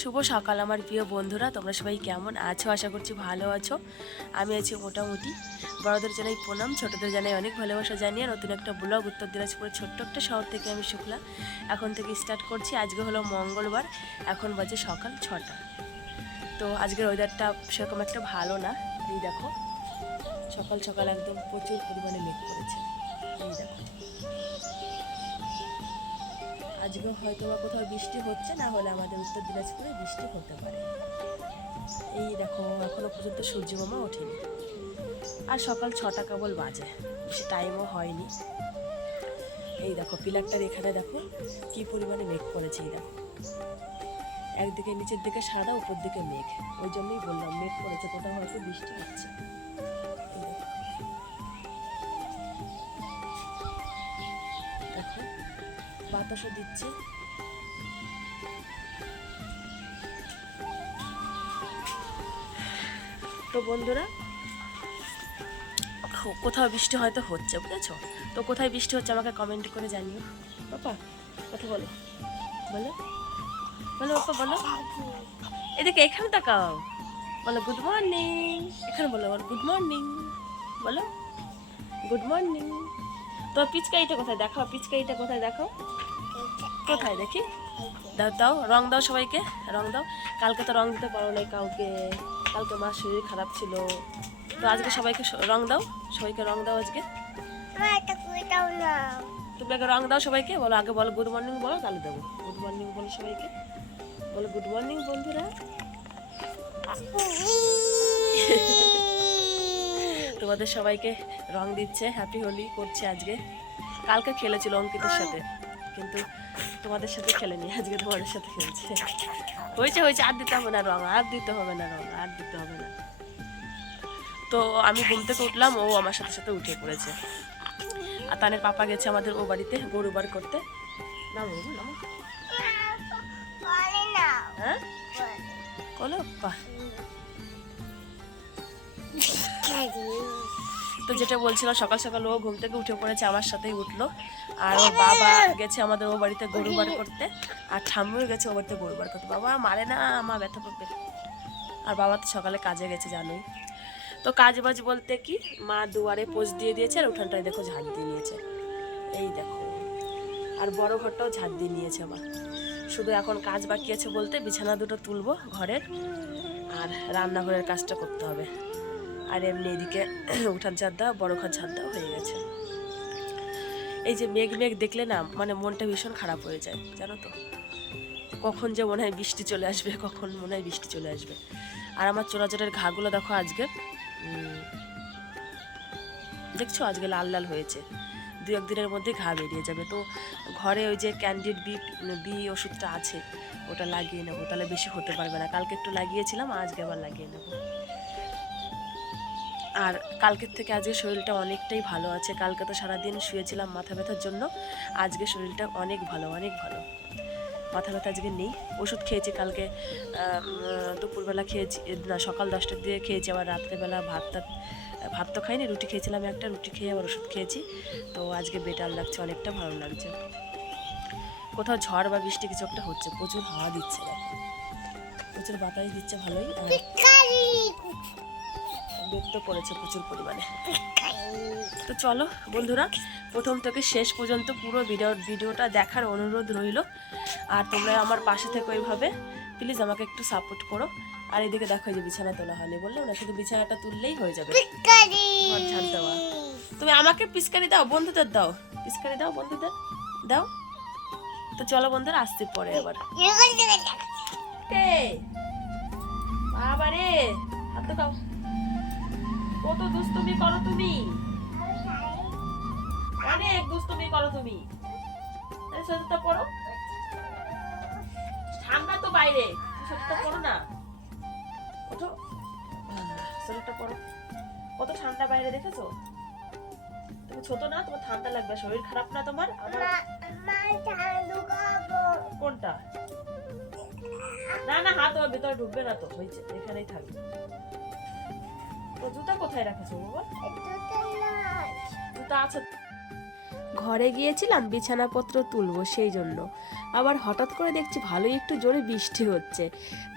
শুভ সকাল আমার প্রিয় বন্ধুরা, তোমরা সবাই কেমন আছো? আশা করছি ভালো আছো। আমি আছি মোটামুটি। বড়দের জানাই প্রণাম, ছোটদের জানাই অনেক ভালোবাসা জানিয়ে নতুন একটা ব্লগ উত্তর দিনাজপুরের ছোট্ট একটা শহর থেকে আমি শুক্লা এখন থেকে স্টার্ট করছি। আজকে হলো মঙ্গলবার, এখন বাজে সকাল 6টা। তো আজকের ওয়েদারটা সেরকম একটা ভালো না। এই দেখো সকাল সকাল একদম প্রচুর পরিমাণে মেঘ করেছে। এই দেখো আজকে হয়তো বা কোথাও বৃষ্টি হচ্ছে, না হলে আমাদের উত্তর দিনাজপুরে বৃষ্টি হতে পারে। এই দেখো এখনো পর্যন্ত সূর্য মামা ওঠেনি, আর সকাল 6টা কেবল বাজে, বেশি টাইমও হয়নি। এই দেখো পিলারটার এখানে দেখো কি পরিমাণে মেঘ করেছে। এই দেখো একদিকে নিচের দিকে সাদা, উপর দিকে মেঘ, ওই জন্যই বললাম মেঘ করেছে, কোথাও হয়তো বৃষ্টি হচ্ছে। দেখো বাতাসও দিচ্ছে। তো বন্ধুরা, কোথাও বৃষ্টি হয়তো হচ্ছে, বুঝেছো? তো কোথায় বৃষ্টি হচ্ছে আমাকে কমেন্ট করে জানিও। পাপা কথা বলো, বলো বলো পাপা বলো। এদিকে এখানে তাকাও, বলো গুড মর্নিং। এখানে বলো গুড মর্নিং, বলো গুড মর্নিং। তো পিচকারিটা কোথায় দেখাও, পিচকারিটা কোথায় দেখাও, কোথায় দেখি। দাও দাও, রং দাও সবাইকে, রং দাও। কালকে তো রং দিতে পারো নাই কাউকে, কালকে মার শরীর খারাপ ছিল। তো আজকে সবাইকে রং দাও, সবাইকে রং দাও আজকে। তুমি আগে রং দাও সবাইকে, বলো আগে, বলো গুড মর্নিং বলো, তাহলে দেবো। গুড মর্নিং বলো সবাইকে, বলো গুড মর্নিং বন্ধুরা। তোমাদের সবাইকে রং দিচ্ছে, হ্যাপি হোলি করছে আজকে। কালকে খেলেছিল অঙ্কিতের সাথে, কিন্তু তোমাদের সাথে খেলেনি, আজকে তোমাদের সাথে খেলছে। হয়েছে হয়েছে, আর দিতে হবে না রং, আর দিতে হবে না রং, আর দিতে হবে না। তো আমি ঘুম থেকে উঠলাম, ও আমার সাথে সাথে উঠে পড়েছে। আর তানের পাপা গেছে আমাদের ও বাড়িতে গরু বার করতে। না হ্যাঁ বলো তো যেটা বলছিলাম, সকাল সকাল ও ঘুম থেকে উঠে পড়েছে, আমার সাথেই উঠলো। আর ওর বাবা গেছে আমাদের ও বাড়িতে গরু বার করতে, আর ঠাম্মিও গেছে ও বাড়িতে গরু বার করতে। বাবা মারে না, মা ব্যথা করবে। আর বাবা তো সকালে কাজে গেছে জানোই। তো কাজ বাজ বলতে কি, মা দুয়ারে পোজ দিয়ে দিয়েছে, আর উঠানটায় দেখো ঝাড় দিয়ে নিয়েছে। এই দেখো, আর বড় ঘরটাও ঝাড় দিয়ে নিয়েছে মা। শুধু এখন কাজ বাকি আছে বলতে বিছানা দুটো তুলবো ঘরের, আর রান্নাঘরের কাজটা করতে হবে। আর এমনি এদিকে উঠান ঝাড় দেওয়া, বড় ঘর ঝাড় দেওয়া হয়ে গেছে। এই যে মেঘ মেঘ দেখলে না, মানে মনটা ভীষণ খারাপ হয়ে যায় জানো তো। কখন যে মনে হয় বৃষ্টি চলে আসবে, কখন মনে হয় বৃষ্টি চলে আসবে। আর আমার চোরাচোরের ঘাগুলো দেখো আজকে, দেখছো আজকে লাল লাল হয়েছে। 2-1 দিনের মধ্যে ঘা বেরিয়ে যাবে। তো ঘরে ওই যে ক্যান্ডিড বি ওষুধটা আছে, ওটা লাগিয়ে নেবো, তাহলে বেশি হতে পারবে না। কালকে একটু লাগিয়েছিলাম, আজকে আবার লাগিয়ে নেবো। আর কালকের থেকে আজকে শরীরটা অনেকটাই ভালো আছে। কালকে তো সারাদিন শুয়েছিলাম মাথা ব্যথার জন্য, আজকে শরীরটা অনেক ভালো, অনেক ভালো। মাথা ব্যথা আজকে নেই। ওষুধ খেয়েছি কালকে দুপুরবেলা খেয়েছি, না সকাল 10টার দিকে খেয়েছি, আবার রাত্রেবেলা ভাত তো খাইনি, রুটি খেয়েছিলাম একটা, রুটি খেয়ে আবার ওষুধ খেয়েছি। তো আজকে বেটার লাগছে, অনেকটা ভালো লাগছে। কোথাও ঝড় বা বৃষ্টি কিছু একটা হচ্ছে, প্রচুর হাওয়া দিচ্ছে, প্রচুর বাতাস দিচ্ছে ভালোই, ব্যক্ত করেছে প্রচুর পরিমাণে। তো চলো বন্ধুরা, প্রথম থেকে শেষ পর্যন্ত পুরো ভিডিওটা দেখার অনুরোধ রইল। আর তোমরা আমার পাশে থেকে ওইভাবে প্লিজ আমাকে একটু সাপোর্ট করো। আর এদিকে দেখো যে বিছানা তোলা হয়নি, বললাম না, শুধু বিছানাটা তুললেই হয়ে যাবে, ঘর ঝাড় দেওয়া। তুমি আমাকে পিচকারি দাও, বন্ধুদের দাও, পিচকারি দাও বন্ধুদের দাও। তো চলো বন্ধুরা, আসতে পরে আবার। বাবা রে, হাত দাও, কত দুষ্টুমি করো তুমি, অনেক দুষ্টুমি করো তুমি। সোয়েটারটা পরো, ঠান্ডা তো বাইরে, সোয়েটারটা পরো না, ওঠো, সোয়েটারটা পরো। কত ঠান্ডা বাইরে, দেখেছো? তুমি ছোট না, তোমার ঠান্ডা লাগবে, শরীর খারাপ না তোমার? আমার কোনটা? না না, হাত ওর ভিতরে ঢুকবে না তো, হয়েছে এখানেই থাকবে। তো জুতা কোথায় রাখেছো বাবা? জুতা আছে। ঘরে গিয়েছিলাম বিছানাপত্র তুলবো সেই জন্য, আবার হঠাৎ করে দেখছি ভালোই একটু জোরে বৃষ্টি হচ্ছে।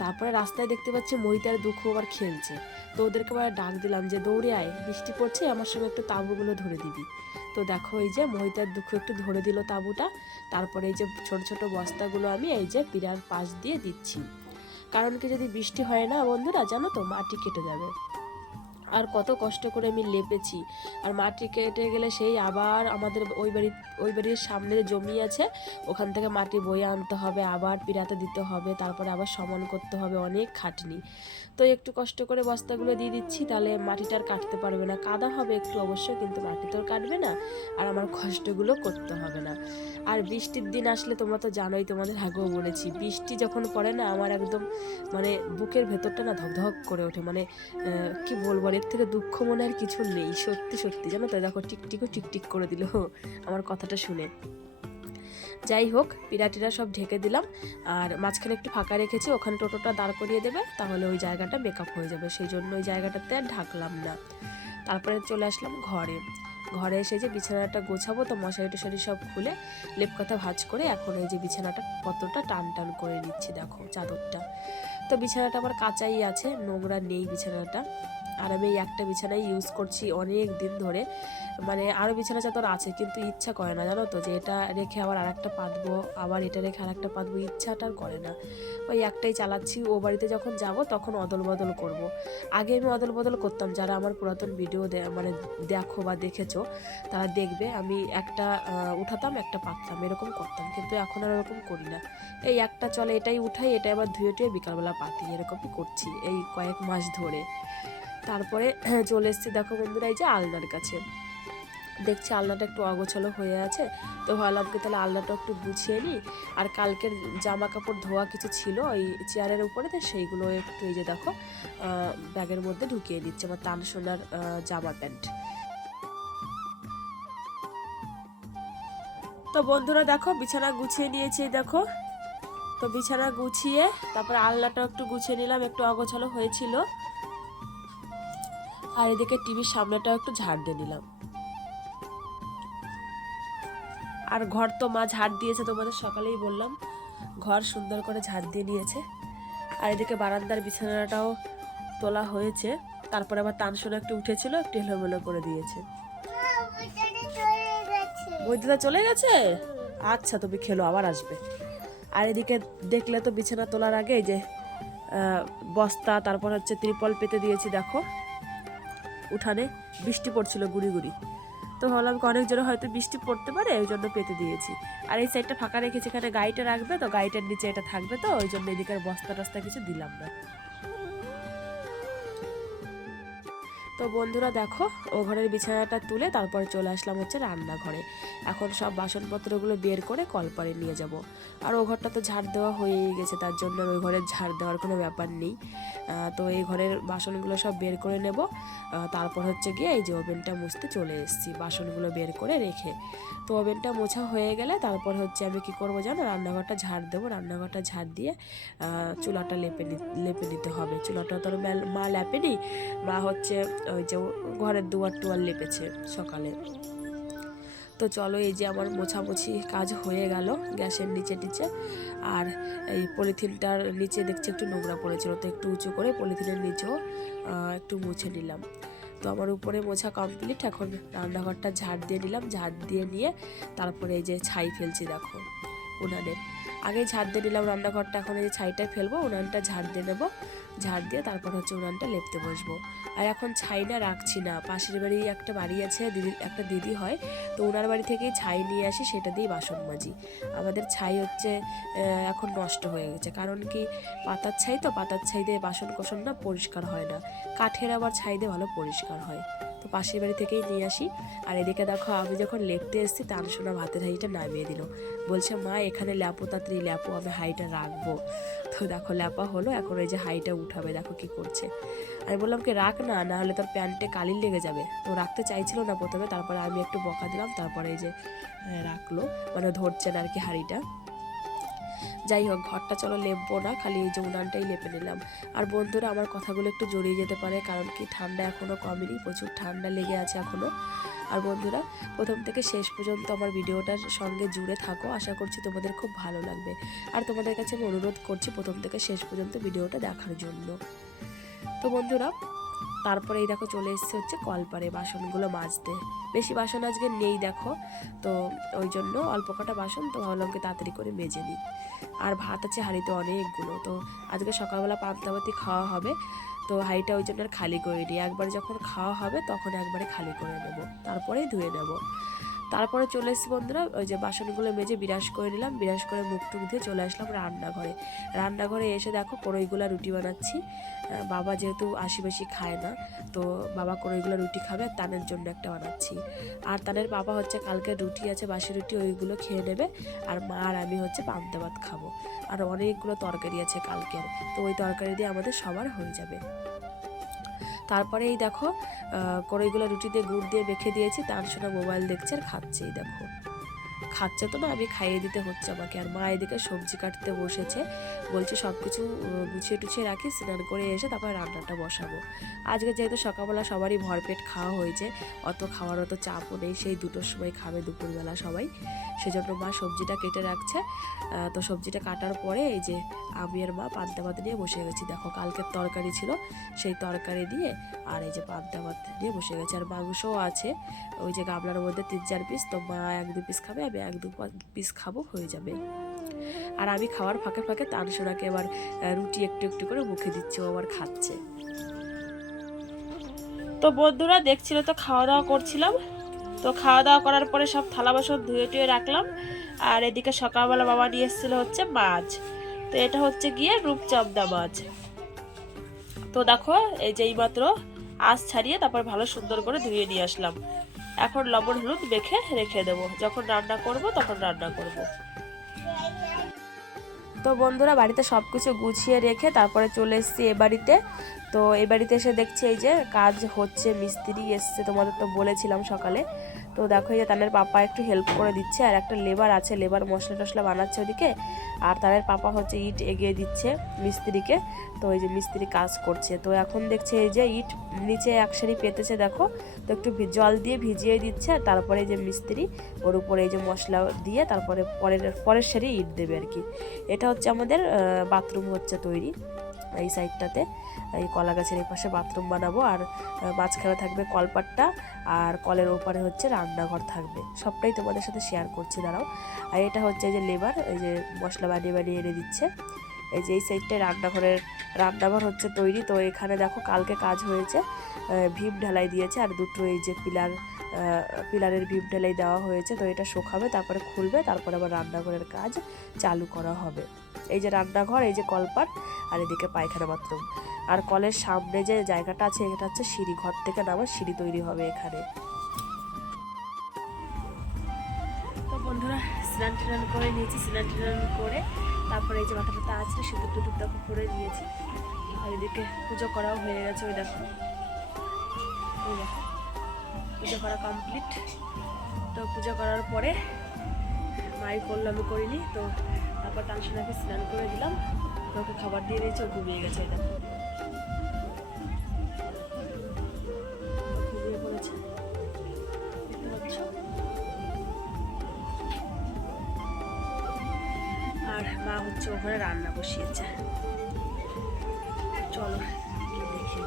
তারপরে রাস্তায় দেখতে পাচ্ছি মহিতার দুঃখ আবার খেলছে। তো ওদেরকে আবার ডাক দিলাম যে দৌড়ে আয়, বৃষ্টি পড়ছে, আমার সঙ্গে একটু তাঁবুগুলো ধরে দিবি। তো দেখো এই যে মহিতার দুঃখ একটু ধরে দিল তাঁবুটা। তারপরে এই যে ছোট ছোট বস্তাগুলো আমি এই যে পিঁড়ার পাশ দিয়ে দিচ্ছি, কারণ কি যদি বৃষ্টি হয় না বন্ধুরা জানো তো মাটি কেটে যাবে। আর কত কষ্ট করে আমি লেপেছি, আর মাটি কেটে গেলে সেই আবার আমাদের ওই বাড়ির সামনে যে জমি আছে ওখান থেকে মাটি বয়ে আনতে হবে, আবার পিরাতে দিতে হবে, তারপরে আবার সমান করতে হবে, অনেক খাটনি। তো একটু কষ্ট করে বস্তাগুলো দিয়ে দিচ্ছি, তাহলে মাটিটা আর কাটতে পারবে না, কাদা হবে একটু অবশ্য, কিন্তু মাটি তো আর কাটবে না, আর আমার কষ্টগুলো করতে হবে না। আর বৃষ্টির দিন আসলে তোমরা তো জানোই, তোমাদের আগেও বলেছি, বৃষ্টি যখন পড়ে না আমার একদম মানে বুকের ভেতরটা না ধকধক করে ওঠে, মানে কি বলবো, এর থেকে দুঃখ মনে আর কিছু নেই, সত্যি সত্যি জানো তো। দেখো টিকটিকও টিকটিক করে দিল আমার কথাটা শুনে। যাই হোক, পিরাটিরা সব ঢেকে দিলাম, আর মাঝখানে একটু ফাঁকা রেখেছি, ওখানে টোটোটা দাঁড় করিয়ে দেবে, তাহলে ওই জায়গাটা মেকআপ হয়ে যাবে, সেই জন্য ওই জায়গাটাতে আর ঢাকলাম না। তারপরে চলে আসলাম ঘরে। ঘরে এসে যে বিছানাটা গোছাবো, তো মশারি টশারি সব খুলে লেপ কাঁথা ভাঁজ করে এখন এই যে বিছানাটা কতটা টান টান করে নিচ্ছি, দেখো চাদরটা। তো বিছানাটা আমার কাঁচাই আছে, নোংরা নেই বিছানাটা। আর আমি এই একটা বিছানাই ইউজ করছি অনেক দিন ধরে, মানে আরও বিছানা চাদর আছে কিন্তু ইচ্ছা করে না জানো তো, যে এটা রেখে আবার আরেকটা পাতবো, আবার এটা রেখে আরেকটা পাতবো, ইচ্ছাটা আর করে না। ওই একটাই চালাচ্ছি, ও বাড়িতে যখন যাব তখন অদল বদল করব। আগে আমি অদল বদল করতাম, যারা আমার পুরাতন ভিডিও মানে দেখো বা দেখেছো তারা দেখবে, আমি একটা উঠাতাম একটা পাততাম এরকম করতাম, কিন্তু এখন আর ওরকম করি না। এই একটা চলে এটাই উঠাই, এটা আবার ধুয়ে টুয়ে বিকালবেলা পাতি, এরকমই করছি এই কয়েক মাস ধরে। তারপরে চলে এসেছি দেখো বন্ধুরা এই যে আলনার কাছে, দেখছি আলনাটা একটু অগোছালো হয়ে আছে, তো ভাবলাম কি তাহলে আলনাটা একটু গুছিয়ে নিই। আর কালকের জামা কাপড় ধোয়া কিছু ছিল ওই চেয়ারের উপরে, তো সেইগুলো একটু এই যে দেখো ব্যাগের মধ্যে ঢুকিয়ে দিচ্ছে, আমার তানসোনার জামা প্যান্ট। তো বন্ধুরা দেখো বিছানা গুছিয়ে নিয়েছি দেখো। তো বিছানা গুছিয়ে তারপরে আলনাটা একটু গুছিয়ে নিলাম, একটু অগোছালো হয়েছিল। আর এদিকে টিভির সামনেটাও একটু ঝাড় দিয়ে নিলাম। আর ঘর তো মা ঝাড় দিয়েছে, তোমাদের সকালেই বললাম, ঘর সুন্দর করে ঝাড় দিয়ে নিয়েছে। আর এদিকে বারান্দার বিছানাটাও তোলা হয়েছে, তারপরে আবার তানসোনা একটু উঠেছিল, একটু এলোমেলো করে দিয়েছে। বৈদ্যুতা চলে গেছে, আচ্ছা তুমি খেলো, আবার আসবে। আর এদিকে দেখলে তো বিছানা তোলার আগে এই যে বস্তা, তারপর হচ্ছে ত্রিপল পেতে দিয়েছি দেখো উঠানে, বৃষ্টি পড়ছিল গুড়ি গুড়ি, তো ভাবলাম অনেক জোরে হয়তো বৃষ্টি পড়তে পারে, ওই জন্য পেতে দিয়েছি। আর এই সাইডটা ফাঁকা রেখেছি, এখানে গাড়িটা রাখবে, তো গাড়িটার নিচে এটা থাকবে, তো ওই জন্য এদিকের বস্তা টস্তা কিছু দিলাম না। তো বন্ধুরা দেখো ও ঘরের বিছানাটা তুলে তারপরে চলে আসলাম হচ্ছে রান্নাঘরে। এখন সব বাসনপত্রগুলো বের করে কলপারে নিয়ে যাব। আর ও ঘরটা তো ঝাড় দেওয়া হয়েই গেছে, তার জন্য ওই ঘরের ঝাড় দেওয়ার কোনো ব্যাপার নেই। তো এই ঘরের বাসনগুলো সব বের করে নেব। তারপর হচ্ছে গিয়ে এই যে ওভেনটা মুছতে চলে এসেছি বাসনগুলো বের করে রেখে। তো ওভেনটা মোছা হয়ে গেলে তারপর হচ্ছে আমি কি করব জানো, রান্নাঘরটা ঝাড় দেবো। রান্নাঘরটা ঝাড় দিয়ে চুলাটা লেপে নিতে হবে। চুলাটা তো মা লেপেনি, মা হচ্ছে ওই যে ঘরের দুয়ার টুয়ার লেপেছে সকালে। তো চলো এই যে আমার মোছামুছি কাজ হয়ে গেল গ্যাসের নিচে টিচে। আর এই পলিথিনটার নিচে দেখছি একটু নোংরা পড়েছিল, তো একটু উঁচু করে পলিথিনের নিচেও একটু মুছে নিলাম। তো আমার উপরে মোছা কমপ্লিট, এখন রান্নাঘরটা ঝাড় দিয়ে নিলাম। ঝাড় দিয়ে নিয়ে তারপরে এই যে ছাই ফেলছি দেখো উনানের। আগেই ঝাড় দিয়ে নিলাম রান্নাঘরটা, এখন এই যে ছাইটা ফেলবো, উনানটা ঝাড় দিয়ে নেবো। ঝাড় দিয়ে তারপর হচ্ছে উনানটা লেপতে বসবো। আর এখন ছাই না রাখছি না, পাশের বাড়ি একটা বাড়ি আছে, একটা দিদি হয়, তো ওনার বাড়ি থেকেই ছাই নিয়ে আসি, সেটা দিয়েই বাসন মাজি। আমাদের ছাই হচ্ছে এখন নষ্ট হয়ে গেছে, কারণ কি পাতার ছাই, তো পাতার ছাই দিয়ে বাসন কোসন না পরিষ্কার হয় না, কাঠের আবার ছাই দিয়ে ভালো পরিষ্কার হয়। তো পাশের বাড়ি থেকেই নিয়ে আসি। আর এদিকে দেখো আমি যখন লেপতে এসেছি তানসোনা ভাতের হাঁড়িটা নামিয়ে দিল, বলছে মা এখানে ল্যাপো, তাড়াতাড়ি ল্যাপো, আমি হাঁড়িটা রাখবো। তো দেখো ল্যাপা হলো, এখন ওই যে হাঁড়িটা উঠাবে, দেখো কি করছে। আমি বললাম কি রাখ না, না হলে তোর প্যান্টে কালি লেগে যাবে। তো রাখতে চাইছিল না প্রথমে, তারপরে আমি একটু বকা দিলাম, তারপরে এই যে রাখলো, মানে ধরছে না আর কি হাঁড়িটা। যাই হোক, ঘরটা চলো লেপবো না, খালি এই যে উনানটাই লেপে নিলাম। আর বন্ধুরা, আমার কথাগুলো একটু জড়িয়ে যেতে পারে, কারণ কি ঠান্ডা এখনও কমেনি, প্রচুর ঠান্ডা লেগে আছে এখনও। আর বন্ধুরা, প্রথম থেকে শেষ পর্যন্ত আমার ভিডিওটার সঙ্গে জুড়ে থাকো, আশা করছি তোমাদের খুব ভালো লাগবে। আর তোমাদের কাছে আমি অনুরোধ করছি প্রথম থেকে শেষ পর্যন্ত ভিডিওটা দেখার জন্য। তো বন্ধুরা, তারপরে এই দেখো চলে এসেছে হচ্ছে কলপারে বাসনগুলো মাজতে। বেশি বাসন আজকে নেই দেখো, তো ওই জন্য অল্প কটা বাসন, তো ভাবলাম কি তাড়াতাড়ি করে মেজে নিই। আর ভাত আছে হাঁড়িতে অনেকগুলো, তো আজকে সকালবেলা পান্তাভাতি খাওয়া হবে, তো হাঁড়িটা ওই জন্য আর খালি করে নিই। একবার যখন খাওয়া হবে তখন একবারে খালি করে নেব, তারপরেই ধুয়ে নেব। তারপরে চলে এসেছি বন্ধুরা, ওই যে বাসনগুলো মেজে বিরাস করে নিলাম, বিরাস করে মুখ টুক দিয়ে চলে আসলাম রান্নাঘরে। রান্নাঘরে এসে দেখো কড়ইগুলা রুটি বানাচ্ছি। বাবা যেহেতু আশি বেশি খায় না, তো বাবা কড়ইগুলো রুটি খাবে, তানের জন্য একটা বানাচ্ছি। আর তানের বাবা হচ্ছে কালকে রুটি আছে, বাসি রুটি, ওইগুলো খেয়ে নেবে। আর মা আর আমি হচ্ছে পান্তা ভাত খাবো। আর অনেকগুলো তরকারি আছে কালকের, তো ওই তরকারি দিয়ে আমাদের সবার হয়ে যাবে। তারপরে এই দেখো কড়াইগুলো রুটি দিয়ে গুড় দিয়ে মেখে দিয়েছি, তার সঙ্গে মোবাইল দেখছে আর খাচ্ছে। এই দেখো খাচ্ছে তো না, আমি খাইয়ে দিতে হচ্ছে আমাকে। আর মা এদিকে সবজি কাটতে বসেছে, বলছে সব কিছু গুছিয়ে টুছিয়ে রাখি, স্নান করে এসে তারপরে রান্নাটা বসাবো। আজকে যেহেতু সকালবেলা সবারই ভরপেট খাওয়া হয়েছে, অত খাওয়ার অত চাপও নেই, সেই 2টোর সময় খাবে দুপুরবেলা সবাই, সেজন্য মা সবজিটা কেটে রাখছে। তো সবজিটা কাটার পরে এই যে আমি আর মা পান্তা ভাত নিয়ে বসে গেছি। দেখো কালকের তরকারি ছিল, সেই তরকারি দিয়ে আর এই যে পান্তা ভাত নিয়ে বসে গেছি। আর মাংসও আছে ওই যে গামলার মধ্যে 3-4 পিস, তো মা 1-2 পিস খাবে, আমি 1-2 পিস খাবো, হয়ে যাবে। আর আমি খাওয়ার ফাঁকে ফাঁকে তানসোনাকে এবার রুটি একটু একটু করে মুখে দিচ্ছে, ও আবার খাচ্ছে। তো বন্ধুরা দেখছিল তো খাওয়া দাওয়া করছিলাম, তো খাওয়া দাওয়া করার পরে সব থালা বাসন ধুয়ে টুয়ে রাখলাম। আর এদিকে সকালবেলা বাবা নিয়ে এসেছিল হচ্ছে মাছ, তো এটা হচ্ছে গিয়ে রূপচাঁদা মাছ। তো দেখো এই যে এইমাত্র আঁশ ছাড়িয়ে তারপর ভালো সুন্দর করে ধুয়ে নিয়ে আসলাম। এখন লবণ হলুদ মেখে রেখে দেবো, যখন রান্না করব তখন রান্না করব। তো বন্ধুরা, বাড়িতে সব কিছু গুছিয়ে রেখে তারপরে চলে এসেছি এ বাড়িতে। তো এই বাড়িতে এসে দেখছি এই যে কাজ হচ্ছে, মিস্ত্রি এসছে, তোমাদের তো বলেছিলাম সকালে। তো দেখো এই যে তানের পাপা একটু হেল্প করে দিচ্ছে, আর একটা লেবার আছে, লেবার মশলা টশলা বানাচ্ছে ওদিকে। আর তাদের পাপা হচ্ছে ইট এগিয়ে দিচ্ছে মিস্ত্রিকে, তো এই যে মিস্ত্রি কাজ করছে। তো এখন দেখছে এই যে ইট নিচে এক সারি পেতেছে দেখো, তো একটু জল দিয়ে ভিজিয়ে দিচ্ছে, তারপরে এই যে মিস্ত্রি ওর উপরে এই যে মশলা দিয়ে তারপরে পরের সারি ইট দেবে আর কি। এটা হচ্ছে আমাদের বাথরুম হচ্ছে তৈরি এই সাইডটাতে, এই কলা গাছের এই পাশে বাথরুম বানাবো। আর মাঝখানে থাকবে কলপাটটা, আর কলের ওপারে হচ্ছে রান্নাঘর থাকবে। সবটাই তোমাদের সাথে শেয়ার করছি, দাঁড়াও। আর এটা হচ্ছে এই যে লেবার, এই যে মশলা বানিয়ে বানিয়ে এনে দিচ্ছে। এই যে এই সাইডটায় রান্নাঘর হচ্ছে তৈরি। তো এখানে দেখো কালকে কাজ হয়েছে, ভীম ঢালাই দিয়েছে, আর দুটো এই যে পিলারের ভীম ঢালাই দেওয়া হয়েছে। তো এটা শুকাবে, তারপরে খুলবে, তারপরে আবার রান্নাঘরের কাজ চালু করা হবে। এই যে রান্নাঘর, এই যে কলপাট, আর এদিকে পায়খানা বাথরুম। আর কলের সামনে যে জায়গাটা আছে, এটা হচ্ছে সিঁড়ি, ঘর থেকে নামার সিঁড়ি তৈরি হবে এখানে। তো বন্ধুরা, স্নান টান করে নিয়েছি, স্নান টান করে তারপরে এই যে মাথাটা আছে সিঁদুর টুদুর দেখো করে নিয়েছি। আর এদিকে পুজো করাও হয়ে গেছে, ওই দেখো পুজো করা কমপ্লিট। তো পুজো করার পরে মাই করলো, আমি করিনি। তো তারপর তানসোনাকে স্নান করে দিলাম, ওকে খাবার দিয়ে দিয়েছে, ও ঘুমিয়ে গেছে। এটা ঘুমিয়ে পড়েছে, দেখতে পাচ্ছ। আর মা হচ্ছে ওখানে রান্না বসিয়েছে, চলো দেখি।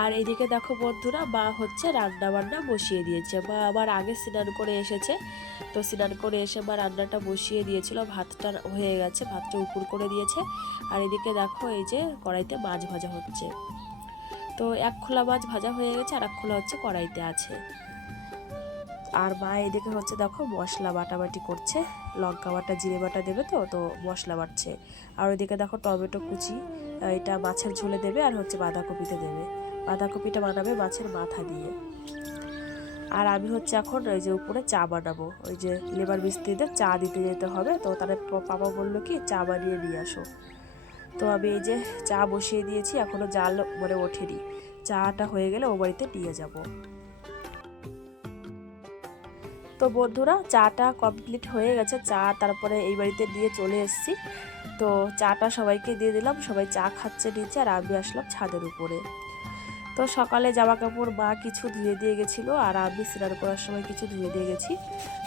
আর এইদিকে দেখো বন্ধুরা, মা হচ্ছে রান্না বান্না বসিয়ে দিয়েছে। মা আবার আগে স্নান করে এসেছে, তো স্নান করে এসে মা রান্নাটা বসিয়ে দিয়েছিল, ভাতটা হয়ে গেছে, ভাতটা উপর করে দিয়েছে। আর এদিকে দেখো এই যে কড়াইতে মাছ ভাজা হচ্ছে। তো এক খোলা মাছ ভাজা হয়ে গেছে, আর এক খোলা হচ্ছে কড়াইতে আছে। আর মা এদিকে হচ্ছে দেখো মশলা বাটাবাটি করছে, লঙ্কা বাটা জিরে বাটা দেবে, তো মশলা বাটছে। আর ওইদিকে দেখো টমেটো কুচি, এটা মাছের ঝোলে দেবে, আর হচ্ছে বাঁধাকপিতে দেবে, বাঁধাকপিটা বানাবে মাছের মাথা দিয়ে। আর আমি হচ্ছে এখন ওই যে উপরে চা বানাবো, ওই যে লেবার মিস্ত্রিদের চা দিতে যেতে হবে। তো তাদের পাপা বললো কি চা বানিয়ে নিয়ে আসো, তো আমি এই যে চা বসিয়ে দিয়েছি, এখনও জাল মানে ওঠেনি। চাটা হয়ে গেলে ও বাড়িতে নিয়ে যাব। তো বন্ধুরা চাটা কমপ্লিট হয়ে গেছে, চা তারপরে এই বাড়িতে নিয়ে চলে এসেছি। তো চাটা সবাইকে দিয়ে দিলাম, সবাই চা খাচ্ছে নিচে, আর আমি আসলাম ছাদের উপরে। তো সকালে জামা কাপড় মা কিছু ধুয়ে দিয়ে গেছিলো, আর আমি স্নান করার সময় কিছু ধুয়ে দিয়ে গেছি।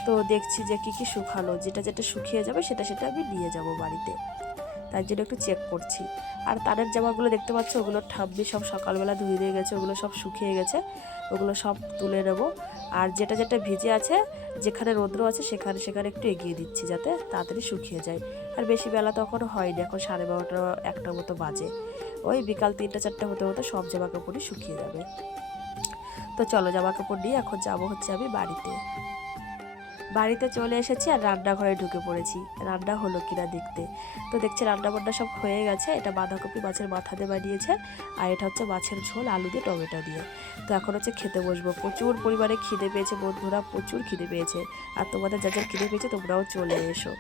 তো দেখছি যে কি কি শুকালো, যেটা যেটা শুকিয়ে যাবে সেটা সেটা আমি নিয়ে যাব বাড়িতে, তার জন্য একটু চেক করছি। আর তারের জামাগুলো দেখতে পাচ্ছ, ওগুলো ঠাম্মি সব সকালবেলা ধুয়ে দিয়ে গেছে, ওগুলো সব শুকিয়ে গেছে, ওগুলো সব তুলে নেব। আর যেটা যেটা ভিজে আছে, যেখানে রৌদ্র আছে সেখানে সেখানে একটু এগিয়ে দিচ্ছি যাতে তাড়াতাড়ি শুকিয়ে যায়। আর বেশি বেলা তখন হয়নি, এখন 12:30 1টা মতো বাজে। ওই বিকাল 3টা 4টা হতে হতে সব জামা কাপড়ই শুকিয়ে যাবে। তো চলো জামা কাপড় নিয়ে এখন যাবো হচ্ছে আমি বাড়িতে চলে এসেছি, আর রান্নাঘরে ঢুকে পড়েছি রান্না হলো কিনা দেখতে। তো দেখছি রান্না বান্না সব হয়ে গেছে। এটা বাঁধাকপি মাছের মাথা দিয়ে বানিয়েছে, আর এটা হচ্ছে মাছের ঝোল আলু দিয়ে টমেটো দিয়ে। তো এখন হচ্ছে খেতে বসবো। প্রচুর পরিমাণে খিদে পেয়েছে বন্ধুরা, প্রচুর খিদে পেয়েছে। আর তোমাদের যা যা খিদে পেয়েছে তোমরাও চলে এসো।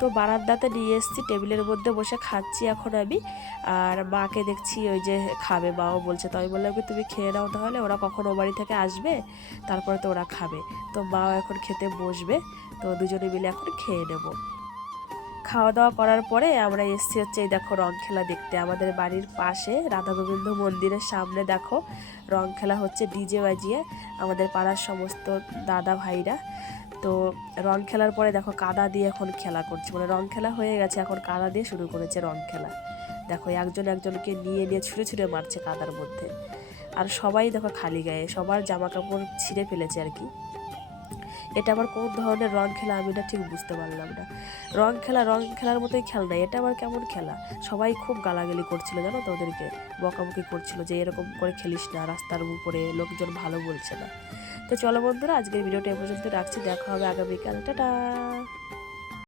তো বারান্দাতে নিয়ে এসেছি, টেবিলের মধ্যে বসে খাচ্ছি এখন আমি। আর মাকে দেখছি ওই যে খাবে, মাও বলছে। তো আমি বললাম কি তুমি খেয়ে নাও, তাহলে ওরা কখন ও বাড়ি থেকে আসবে তারপরে তো ওরা খাবে। তো মাও এখন খেতে বসবে, তো দুজনে মিলে এখন খেয়ে নেব। খাওয়া দাওয়া করার পরে আমরা এসছি হচ্ছে এই দেখো রং খেলা দেখতে। আমাদের বাড়ির পাশে রাধা গোবিন্দ মন্দিরের সামনে দেখো রং খেলা হচ্ছে ডিজে বাজিয়ে, আমাদের পাড়ার সমস্ত দাদা ভাইরা। তো রং খেলার পরে দেখো কাদা দিয়ে এখন খেলা করছে, মানে রং খেলা হয়ে গেছে, এখন কাদা দিয়ে শুরু করেছে রং খেলা। দেখো একজন একজনকে নিয়ে নিয়ে ছুঁড়ে ছুঁড়ে মারছে কাদার মধ্যে। আর সবাই দেখো খালি গায়ে, সবার জামা কাপড় ছিঁড়ে ফেলেছে আর কি। এটা আবার কোন ধরনের রং খেলা আমি না ঠিক বুঝতে পারলাম না। রং খেলার মতোই খেলনা, এটা আবার কেমন খেলা? সবাই খুব গালাগালি করছিল জানো তো, ওদেরকে বকাবকি করছিল যে এরকম করে খেলিস না, রাস্তার উপরে লোকজন ভালো বলছে না। তো চলো বন্ধুরা, আজকের ভিডিওটা এ পর্যন্ত রাখছি, দেখা হবে আগামীকাল, টাটা।